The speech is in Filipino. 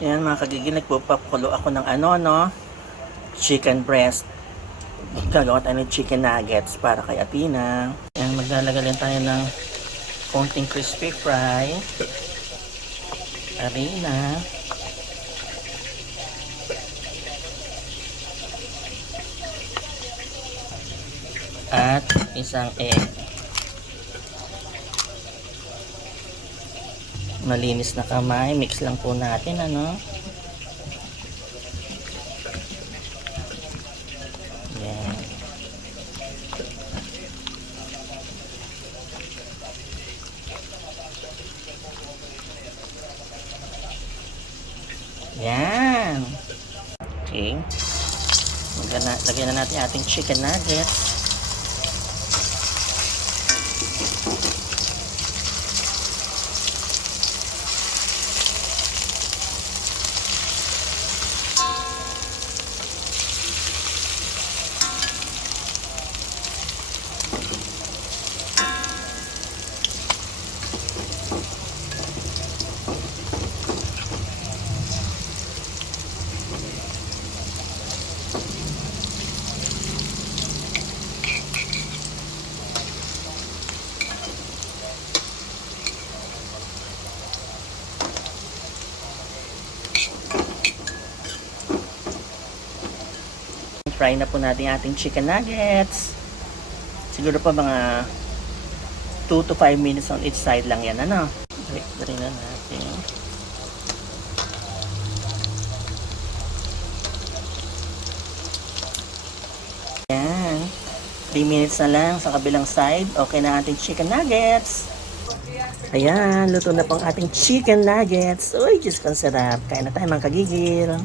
Ayan mga kagigil, nagpupakulo ako ng ano, no? Chicken breast. Gagawa tayo ng chicken nuggets para kay Athena. Ayan, maglalagay lang tayo ng konting crispy fry. Harina. At isang egg. Malinis na kamay. Mix lang po natin, ano? Yan. Yan. Okay. Lagyan na, lagyan na natin ating chicken nuggets. Fry na po natin ating chicken nuggets. Siguro pa mga 2 to 5 minutes on each side lang yan, ano? Balik na na natin. Yan. 3 minutes na lang sa kabilang side. Okay na ating chicken nuggets. Ayan, luto na pong ating chicken nuggets. Uy, Diyos kong sarap. Kain na tayo mga kagigil.